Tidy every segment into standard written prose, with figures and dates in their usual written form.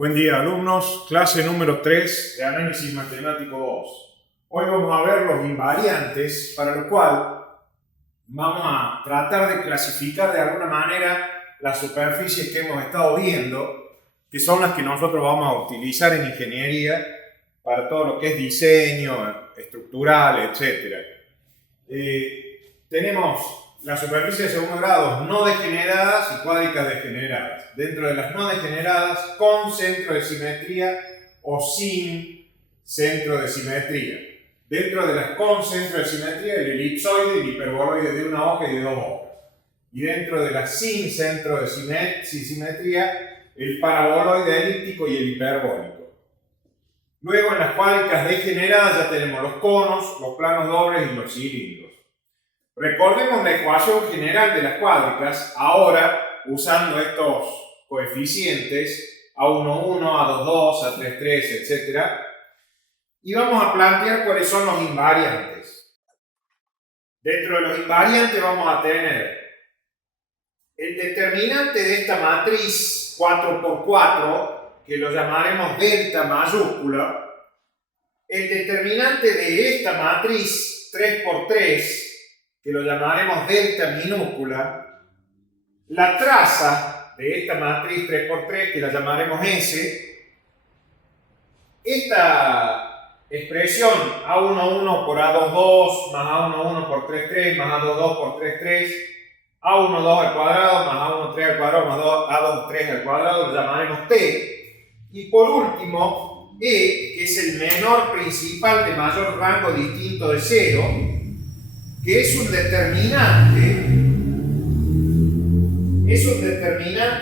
Buen día, alumnos. Clase número 3 de Análisis Matemático 2. Hoy vamos a ver los invariantes, para lo cual vamos a tratar de clasificar de alguna manera las superficies que hemos estado viendo, que son las que nosotros vamos a utilizar en ingeniería para todo lo que es diseño, estructural, etc. Tenemos las superficies de segundo grado no degeneradas y cuádricas degeneradas. Dentro de las no degeneradas, con centro de simetría o sin centro de simetría. Dentro de las con centro de simetría, el elipsoide y el hiperboloide de una hoja y de dos hojas. Y dentro de las sin centro de simetría, el paraboloide elíptico y el hiperbólico. Luego, en las cuádricas degeneradas ya tenemos los conos, los planos dobles y los cilindros. Recordemos la ecuación general de las cuádricas, ahora usando estos coeficientes A11, A22, A33, etc. Y vamos a plantear cuáles son los invariantes. Dentro de los invariantes vamos a tener el determinante de esta matriz 4×4, que lo llamaremos delta mayúscula, el determinante de esta matriz 3×3, que lo llamaremos delta minúscula, la traza de esta matriz 3×3, que la llamaremos S, esta expresión A11 por A22 más A11 por 3×3 más A22 por 3×3, A12 al cuadrado más A13 al cuadrado más A23 al cuadrado, lo llamaremos T. Y por último, E, que es el menor principal de mayor rango distinto de 0, que es un determinante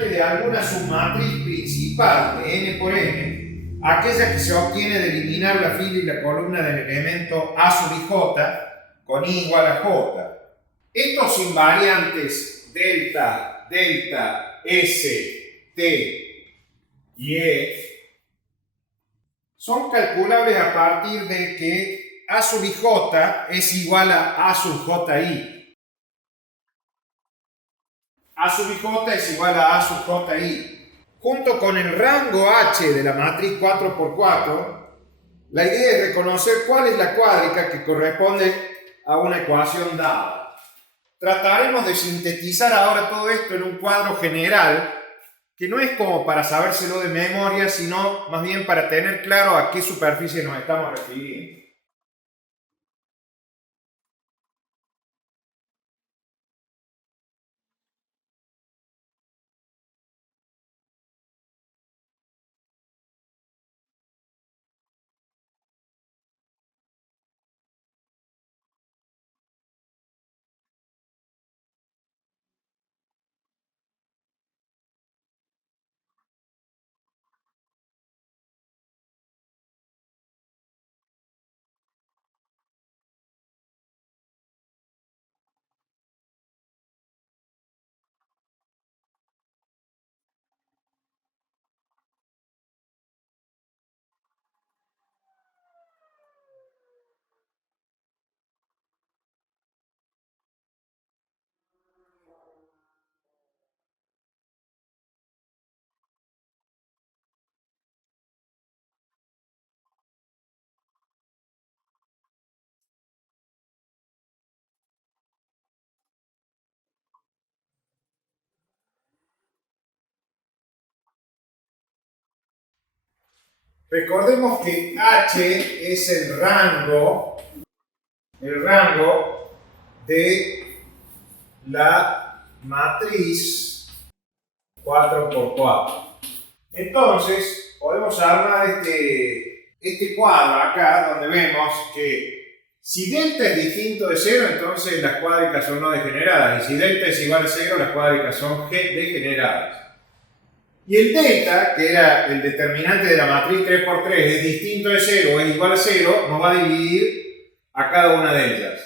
de alguna submatriz principal de n por n, aquella que se obtiene de eliminar la fila y la columna del elemento a sub i j con i igual a j. Estos invariantes delta, delta, s, t y e son calculables a partir de que a sub i j es igual a sub ji. A sub i j es igual a sub ji. Junto con el rango h de la matriz 4×4, la idea es reconocer cuál es la cuádrica que corresponde a una ecuación dada. Trataremos de sintetizar ahora todo esto en un cuadro general, que no es como para sabérselo de memoria, sino más bien para tener claro a qué superficie nos estamos refiriendo. Recordemos que H es el rango de la matriz 4×4. Entonces, podemos armar este cuadro acá, donde vemos que si delta es distinto de 0, entonces las cuádricas son no degeneradas, y si delta es igual a 0, las cuádricas son degeneradas. Y el delta, que era el determinante de la matriz 3×3, es distinto de 0 o es igual a 0, nos va a dividir a cada una de ellas.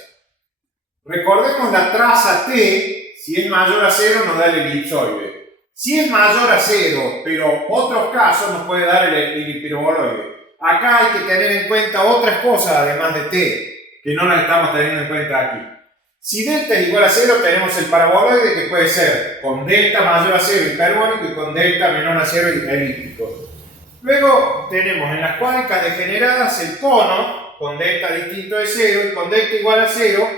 Recordemos la traza T, si es mayor a 0 nos da el elipsoide. Si es mayor a 0, pero otros casos nos puede dar el hiperboloide. Acá hay que tener en cuenta otras cosas además de T, que no las estamos teniendo en cuenta aquí. Si delta es igual a 0, tenemos el paraboloide, que puede ser con delta mayor a 0 hiperbólico y con delta menor a 0 elíptico. Luego tenemos en las cuádricas degeneradas el cono con delta distinto de 0 y con delta igual a 0,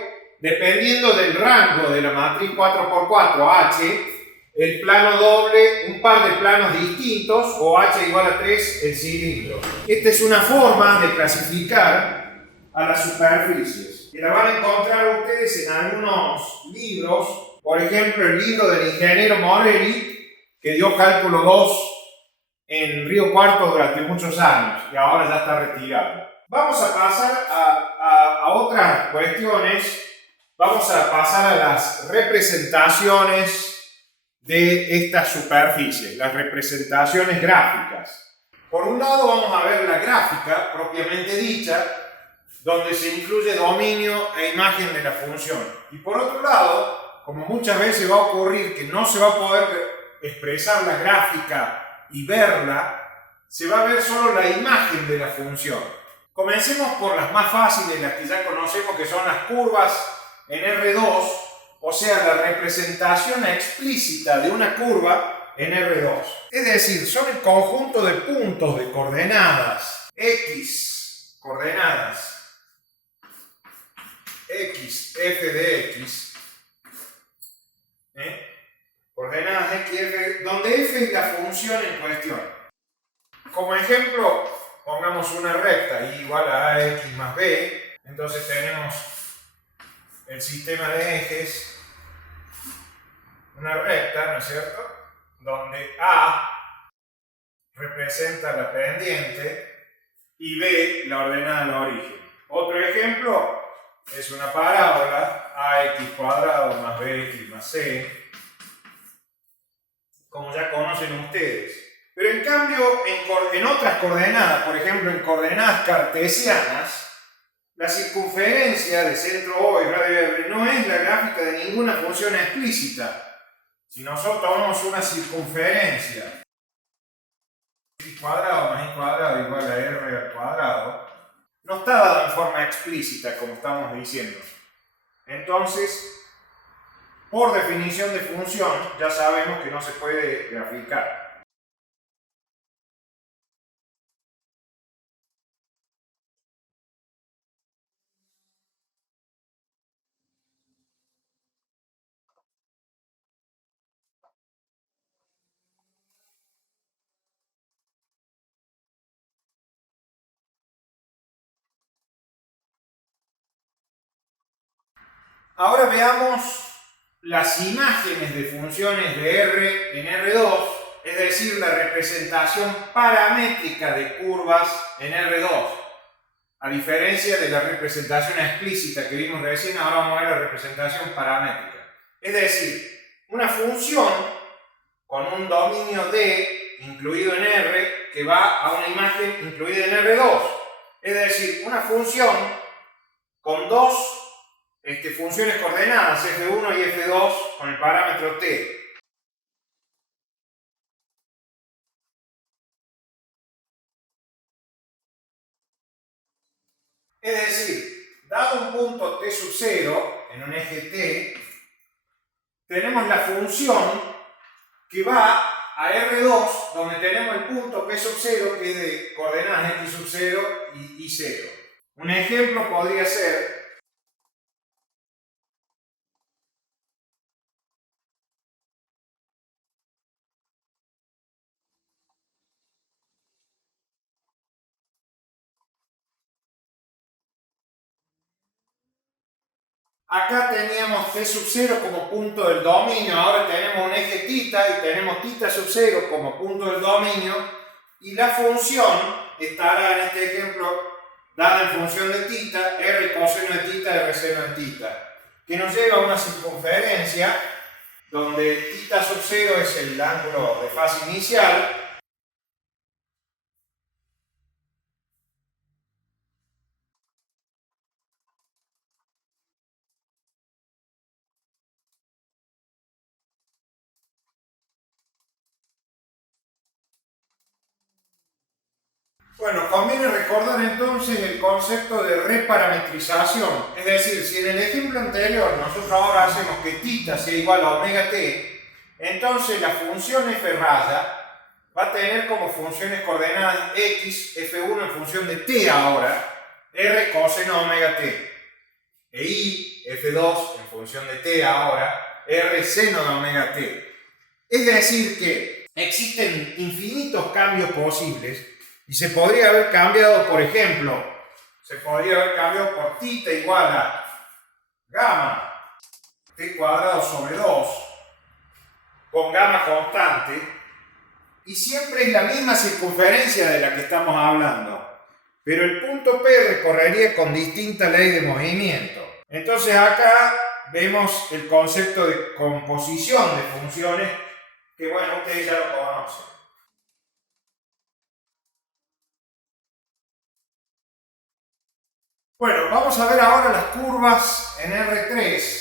dependiendo del rango de la matriz 4x4 H, el plano doble, un par de planos distintos, o H igual a 3, el cilindro. Esta es una forma de clasificar a las superficies, que la van a encontrar ustedes en algunos libros, por ejemplo el libro del ingeniero Morelli, que dio cálculo 2 en Río Cuarto durante muchos años, y ahora ya está retirado. Vamos a pasar a otras cuestiones, vamos a pasar a las representaciones de estas superficies, las representaciones gráficas. Por un lado vamos a ver la gráfica propiamente dicha, donde se incluye dominio e imagen de la función. Y por otro lado, como muchas veces va a ocurrir que no se va a poder expresar la gráfica y verla, se va a ver solo la imagen de la función. Comencemos por las más fáciles, las que ya conocemos, que son las curvas en R2, o sea, la representación explícita de una curva en R2. Es decir, son el conjunto de puntos de coordenadas x, coordenadas x, f de x, coordenadas x, f, donde f es la función en cuestión. Como ejemplo, pongamos una recta y igual a ax más b, entonces tenemos el sistema de ejes, una recta, ¿no es cierto?, donde A representa la pendiente y B la ordenada al origen. Otro ejemplo es una parábola, ax cuadrado más bx más c, como ya conocen ustedes. Pero en cambio, en otras coordenadas, por ejemplo en coordenadas cartesianas, la circunferencia de centro O y radio R no es la gráfica de ninguna función explícita. Si nosotros tomamos una circunferencia, x cuadrado más y cuadrado igual a r al cuadrado, no está dada en forma explícita, como estamos diciendo. Entonces, por definición de función, ya sabemos que no se puede graficar. Ahora veamos las imágenes de funciones de R en R2, es decir, la representación paramétrica de curvas en R2. A diferencia de la representación explícita que vimos recién, ahora vamos a ver la representación paramétrica. Es decir, una función con un dominio D incluido en R que va a una imagen incluida en R2. Es decir, una función con dos funciones coordenadas f1 y f2 con el parámetro t. Es decir, dado un punto t sub 0 en un eje t, tenemos la función que va a R2, donde tenemos el punto p sub 0 que es de coordenadas x sub 0 y y 0. Un ejemplo podría ser acá teníamos t sub 0 como punto del dominio, ahora tenemos un eje θ y tenemos θ sub 0 como punto del dominio, y la función estará en este ejemplo dada en función de θ, r coseno de θ, r seno de θ, que nos lleva a una circunferencia donde θ sub 0 es el ángulo de fase inicial, Bueno, conviene recordar entonces el concepto de reparametrización. Es decir, si en el ejemplo anterior nosotros ahora hacemos que θ sea igual a omega t, entonces la función f raya va a tener como funciones coordenadas x, f1 en función de t ahora, r coseno omega t, e y, f2 en función de t ahora, r seno de omega t. Es decir que existen infinitos cambios posibles y se podría haber cambiado, por ejemplo, se podría haber cambiado por θ igual a gamma t cuadrado sobre 2 con gamma constante, y siempre es la misma circunferencia de la que estamos hablando, pero el punto P recorrería con distinta ley de movimiento. Entonces acá vemos el concepto de composición de funciones que, bueno, ustedes ya lo conocen. Bueno, vamos a ver ahora las curvas en R3.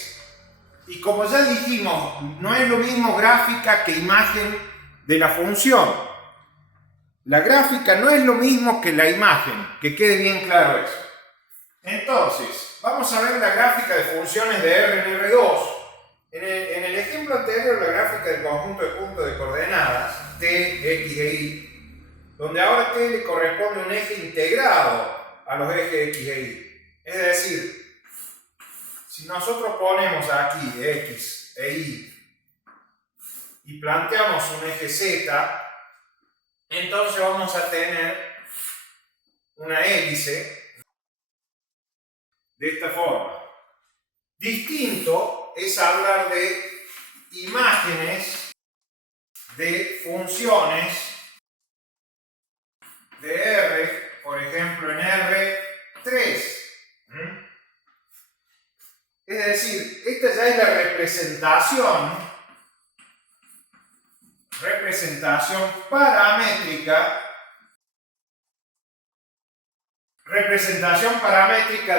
Y como ya dijimos, no es lo mismo gráfica que imagen de la función. La gráfica no es lo mismo que la imagen, que quede bien claro eso. Entonces, vamos a ver la gráfica de funciones de R en R2. En el ejemplo anterior, la gráfica del conjunto de puntos de coordenadas, T, X e Y, donde ahora T le corresponde un eje integrado a los ejes X e Y. Es decir, si nosotros ponemos aquí X e Y planteamos un eje Z, entonces vamos a tener una hélice de esta forma. Distinto es hablar de imágenes de funciones de R, por ejemplo en R3. Es decir, esta ya es la representación paramétrica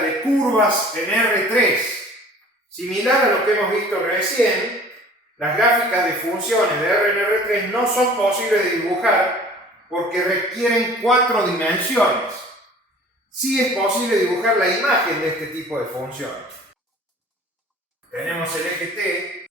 de curvas en R3. Similar a lo que hemos visto recién, las gráficas de funciones de R en R3 no son posibles de dibujar porque requieren 4 dimensiones. Sí es posible dibujar la imagen de este tipo de funciones. Tenemos el eje T.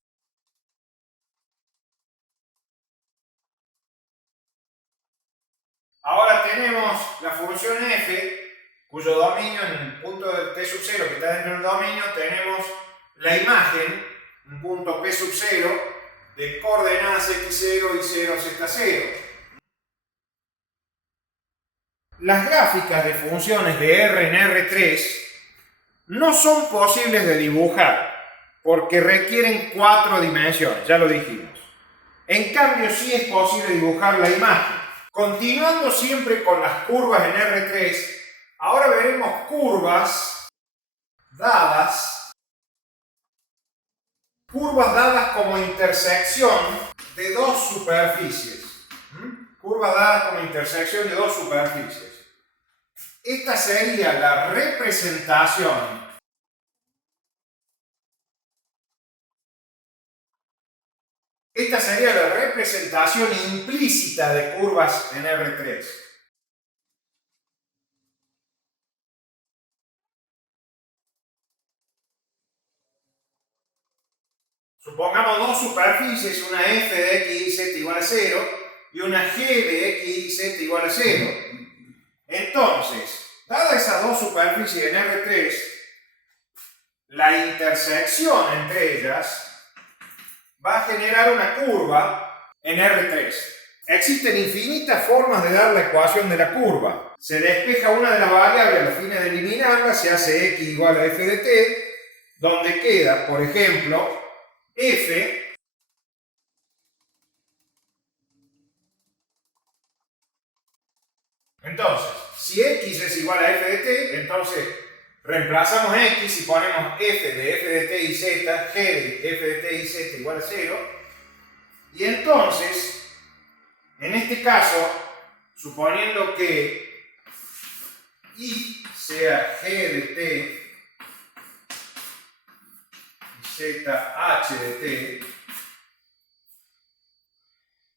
Ahora tenemos la función f, cuyo dominio en el punto de t sub 0 que está dentro del dominio, tenemos la imagen, un punto p sub 0 de coordenadas x0 y 0 z0. Las gráficas de funciones de R en R3 no son posibles de dibujar porque requieren 4 dimensiones, ya lo dijimos. En cambio, sí es posible dibujar la imagen. Continuando siempre con las curvas en R3, ahora veremos curvas dadas como intersección de dos superficies. Curvas dadas como intersección de dos superficies. Esta sería la representación implícita de curvas en R3. Supongamos dos superficies, una f de x y z igual a 0 y una g de x y z igual a 0. Entonces, dadas esas dos superficies en R3, la intersección entre ellas va a generar una curva en R3. Existen infinitas formas de dar la ecuación de la curva. Se despeja una de las variables a los fines de eliminarla, se hace x igual a f de t, donde queda, por ejemplo, f entonces, si x es igual a f de t, entonces reemplazamos x y ponemos f de t y z, g de f de t y z igual a 0. Y entonces, en este caso, suponiendo que y sea g de t y z h de t,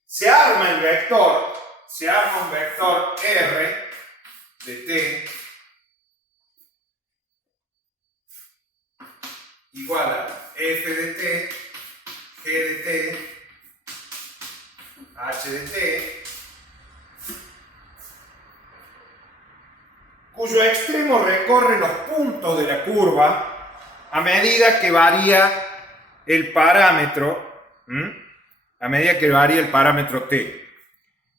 se arma un vector r de t igual a f de t, g de t, h de t, cuyo extremo recorre los puntos de la curva a medida que varía el parámetro, t.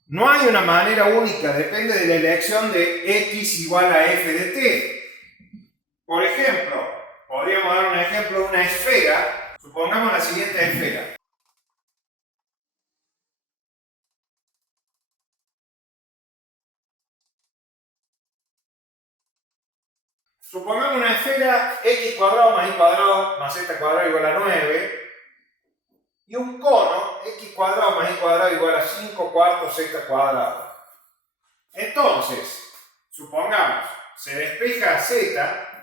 No hay una manera única, depende de la elección de x igual a f de t. Por ejemplo, podríamos dar un ejemplo de una esfera. Supongamos la siguiente esfera. Supongamos una esfera x cuadrado más y cuadrado más z cuadrado igual a 9 y un cono x cuadrado más y cuadrado igual a 5 cuartos z cuadrado. Entonces, supongamos, se despeja z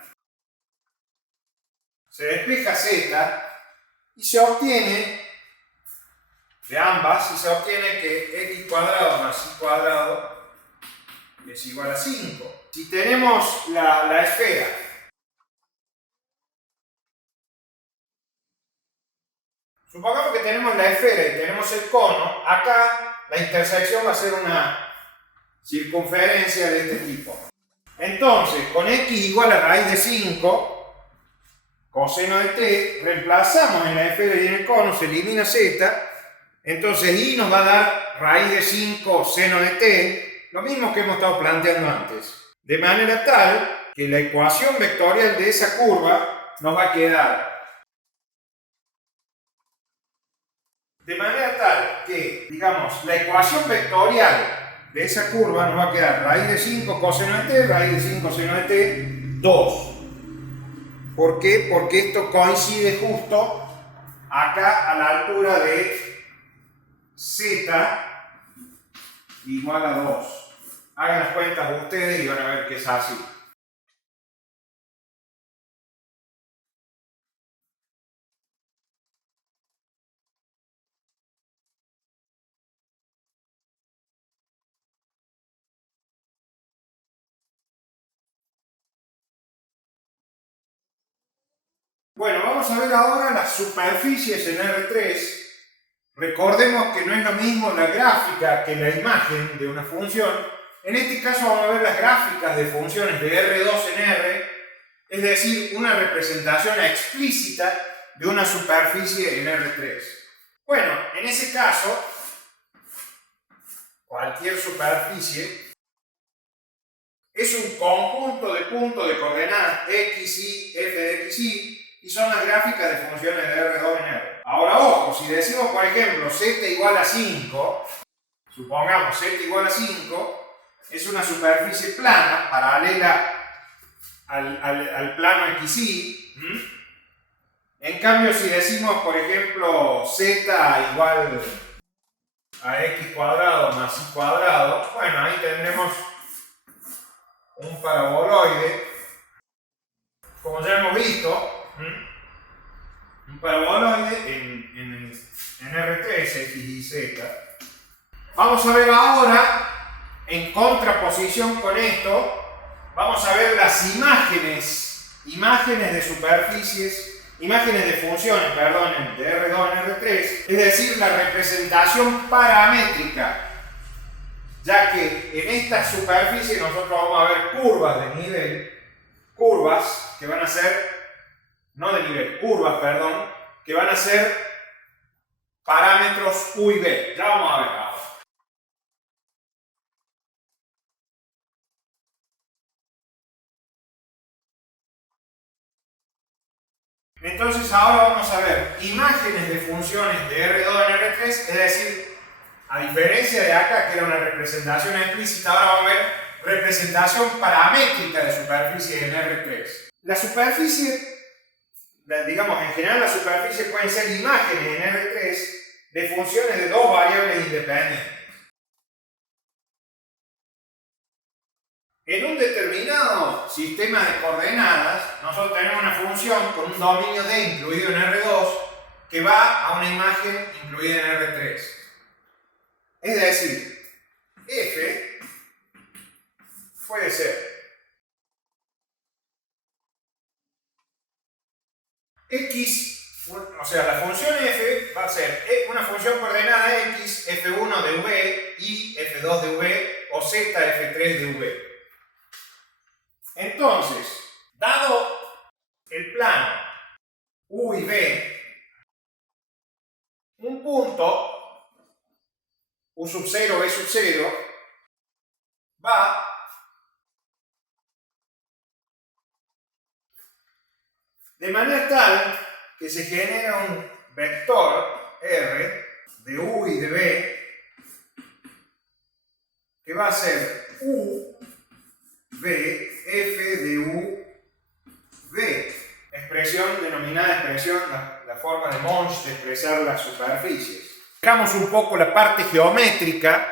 y se obtiene de ambas, y se obtiene que x cuadrado más y cuadrado es igual a 5. Si tenemos la esfera, supongamos que tenemos la esfera y tenemos el cono, acá la intersección va a ser una circunferencia de este tipo. Entonces, con x igual a raíz de 5, coseno de t, reemplazamos en la esfera y en el cono, se elimina z, entonces y nos va a dar raíz de 5 seno de t, lo mismo que hemos estado planteando antes. De manera tal que la ecuación vectorial de esa curva nos va a quedar. De manera tal que, digamos, la ecuación vectorial de esa curva nos va a quedar raíz de 5 coseno de t, raíz de 5 seno de t, 2. ¿Por qué? Porque esto coincide justo acá a la altura de z igual a 2. Hagan las cuentas ustedes y van a ver que es así. Bueno, vamos a ver ahora las superficies en R3. Recordemos que no es lo mismo la gráfica que la imagen de una función. En este caso vamos a ver las gráficas de funciones de R2 en R, es decir, una representación explícita de una superficie en R3. Bueno, en ese caso, cualquier superficie es un conjunto de puntos de coordenadas x, y, f de x, y son las gráficas de funciones de R2 en R. Ahora, ojo, si decimos, por ejemplo, z igual a 5, supongamos z igual a 5, es una superficie plana, paralela al plano XY. En cambio, si decimos, por ejemplo, z igual a x cuadrado más y cuadrado, bueno, ahí tendremos un paraboloide, como ya hemos visto, un paraboloide en R3, x y z. Vamos a ver ahora, en contraposición con esto, vamos a ver las imágenes de superficies, imágenes de funciones, perdón, de R2 en R3, es decir, la representación paramétrica, ya que en esta superficie nosotros vamos a ver curvas de nivel, curvas que van a ser, no de nivel, curvas, perdón, que van a ser parámetros U y B. Ya vamos a ver ahora. Entonces ahora vamos a ver imágenes de funciones de R2 en R3, es decir, a diferencia de acá que era una representación explícita, ahora vamos a ver representación paramétrica de superficie en R3. La superficie, digamos en general las superficies pueden ser imágenes en R3 de funciones de dos variables independientes. En un determinado sistema de coordenadas, nosotros tenemos una función con un dominio D incluido en R2 que va a una imagen incluida en R3. Es decir, f puede ser x, o sea, la función f va a ser una función coordenada x, f1 de v, y f2 de v o z, f3 de v. Entonces, dado el plano U y B, un punto U sub 0, B sub 0 va de manera tal que se genera un vector R de U y de B que va a ser U, B, F de U, B. Expresión denominada expresión, la forma de Monge de expresar las superficies. Dejamos un poco la parte geométrica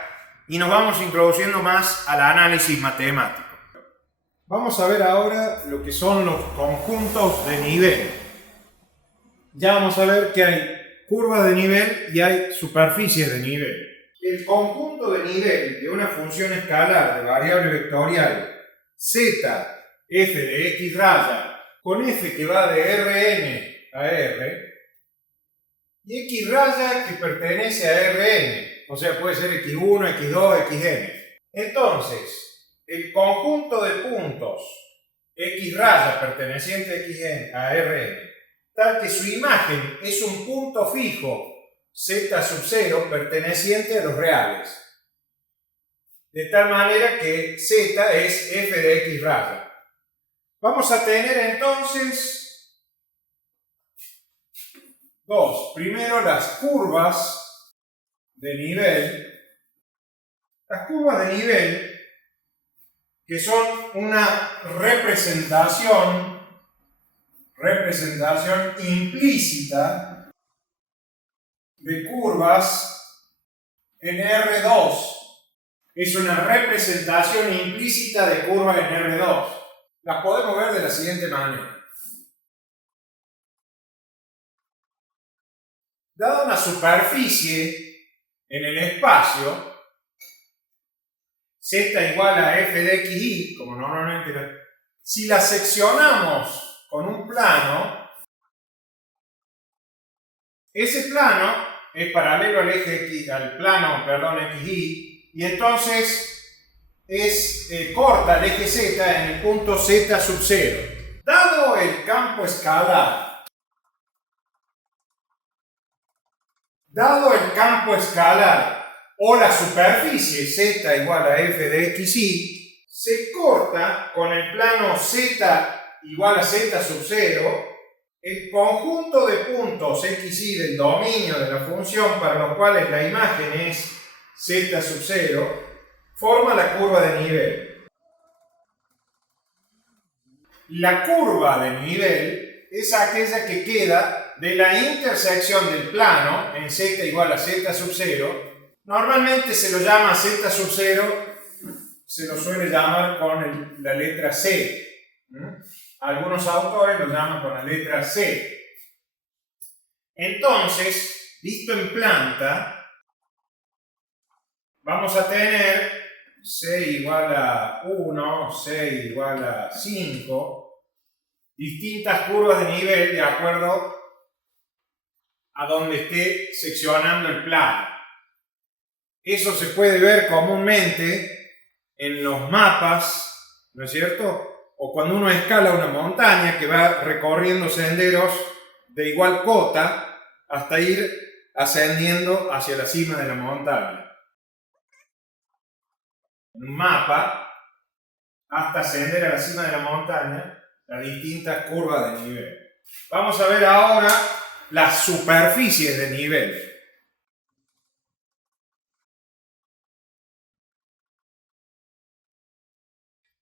y nos vamos introduciendo más al análisis matemático. Vamos a ver ahora lo que son los conjuntos de nivel. Ya vamos a ver que hay curvas de nivel y hay superficies de nivel. El conjunto de nivel de una función escalar de variable vectorial z, f de x raya, con f que va de Rn a R, y x raya que pertenece a Rn, o sea, puede ser x1, x2, xn. Entonces, el conjunto de puntos x raya perteneciente a Rn, tal que su imagen es un punto fijo z sub 0 perteneciente a los reales, de tal manera que z es f de x raya. Vamos a tener entonces dos. Primero, las curvas de nivel. Las curvas de nivel, que son una representación implícita de curvas en R2. Es una representación implícita de curvas en R2. Las podemos ver de la siguiente manera. Dada una superficie en el espacio, z igual a f de xy, como normalmente, si la seccionamos con un plano, ese plano es paralelo al eje xy, xy, y entonces corta el eje z en el punto z sub 0. Dado el campo escalar, o la superficie z igual a f de xy, se corta con el plano z igual a z sub 0 el conjunto de puntos xy del dominio de la función para los cuales la imagen es z sub 0, forma la curva de nivel. La curva de nivel es aquella que queda de la intersección del plano en z igual a z sub 0. Normalmente se lo llama z sub 0, se lo suele llamar con la letra C. Algunos autores lo llaman con la letra C. Entonces, visto en planta, vamos a tener C igual a 1, C igual a 5, distintas curvas de nivel de acuerdo a donde esté seccionando el plano. Eso se puede ver comúnmente en los mapas, ¿no es cierto? O cuando uno escala una montaña que va recorriendo senderos de igual cota hasta ir ascendiendo hacia la cima de la montaña. En un mapa, hasta ascender a la cima de la montaña, las distintas curvas de nivel. Vamos a ver ahora las superficies de nivel.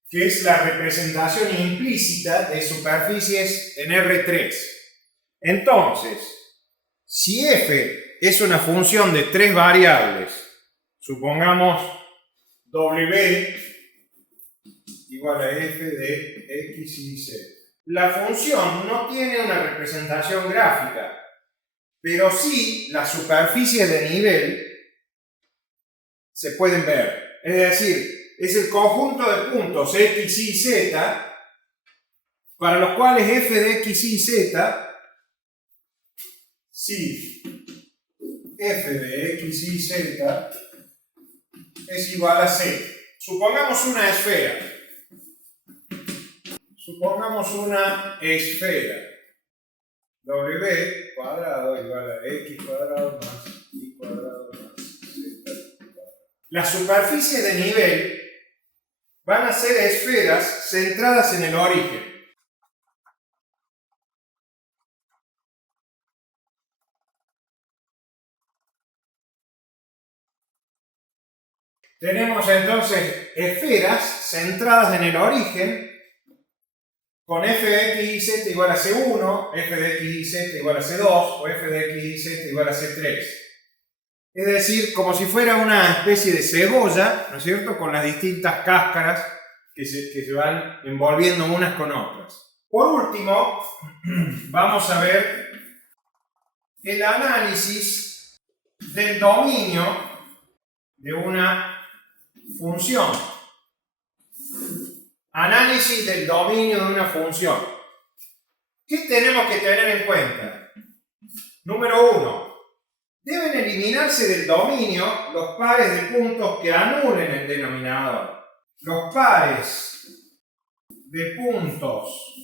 Que es la representación implícita de superficies en R3. Entonces, si f es una función de tres variables, supongamos w igual a f de x y z. La función no tiene una representación gráfica, pero sí las superficies de nivel se pueden ver. Es decir, es el conjunto de puntos x, y, z para los cuales f de x, y, z, si f de x, y, z es igual a c. Supongamos una esfera. Supongamos una esfera. W cuadrado igual a x cuadrado más y cuadrado más z cuadrado. Las superficies de nivel van a ser esferas centradas en el origen. Tenemos entonces esferas centradas en el origen con f de x y z igual a C1, f de x y z igual a C2 o f de x y z igual a C3. Es decir, como si fuera una especie de cebolla, ¿no es cierto?, con las distintas cáscaras que se van envolviendo unas con otras. Por último, vamos a ver el análisis del dominio de una función. Análisis del dominio de una función. ¿Qué tenemos que tener en cuenta? Número 1. Deben eliminarse del dominio los pares de puntos que anulen el denominador. Los pares de puntos.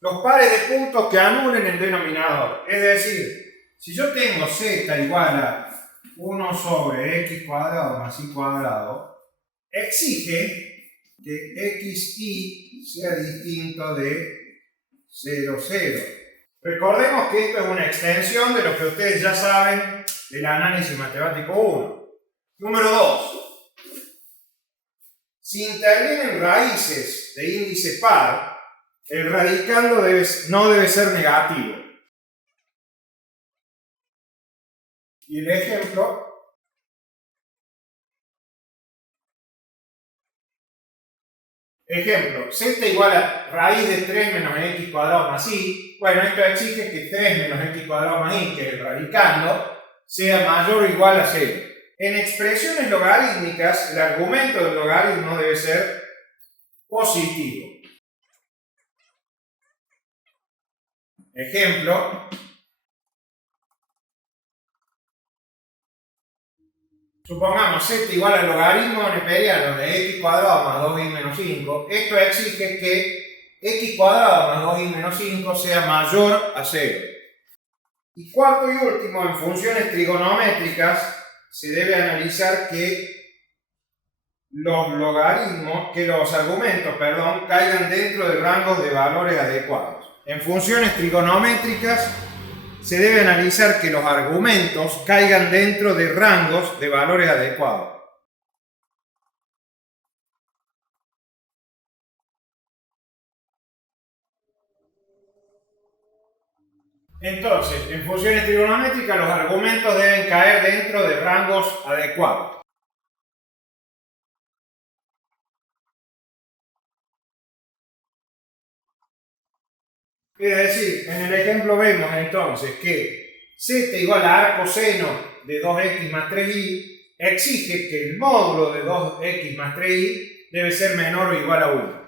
Los pares de puntos que anulen el denominador. Es decir, si yo tengo z igual a 1 sobre x cuadrado más y cuadrado, exige que xy sea distinto de 0, 0. Recordemos que esto es una extensión de lo que ustedes ya saben del análisis matemático 1. Número 2. Si intervienen raíces de índice par, el radicando no debe ser negativo. Y el ejemplo, z igual a raíz de 3 menos x cuadrado más y. Bueno, esto exige que 3 menos x cuadrado más y, que el radicando, sea mayor o igual a 0. En expresiones logarítmicas, el argumento del logaritmo debe ser positivo. Ejemplo, supongamos z igual al logaritmo neperiano de x cuadrado más 2y menos 5. Esto exige que x cuadrado más 2y menos 5 sea mayor a 0. Y cuarto y último, en funciones trigonométricas se debe analizar que los argumentos, caigan dentro de rangos de valores adecuados. En funciones trigonométricas se debe analizar que los argumentos caigan dentro de rangos de valores adecuados. Entonces, en funciones trigonométricas los argumentos deben caer dentro de rangos adecuados. Es decir, en el ejemplo vemos entonces que z igual a arco seno de 2x más 3y exige que el módulo de 2x más 3y debe ser menor o igual a 1.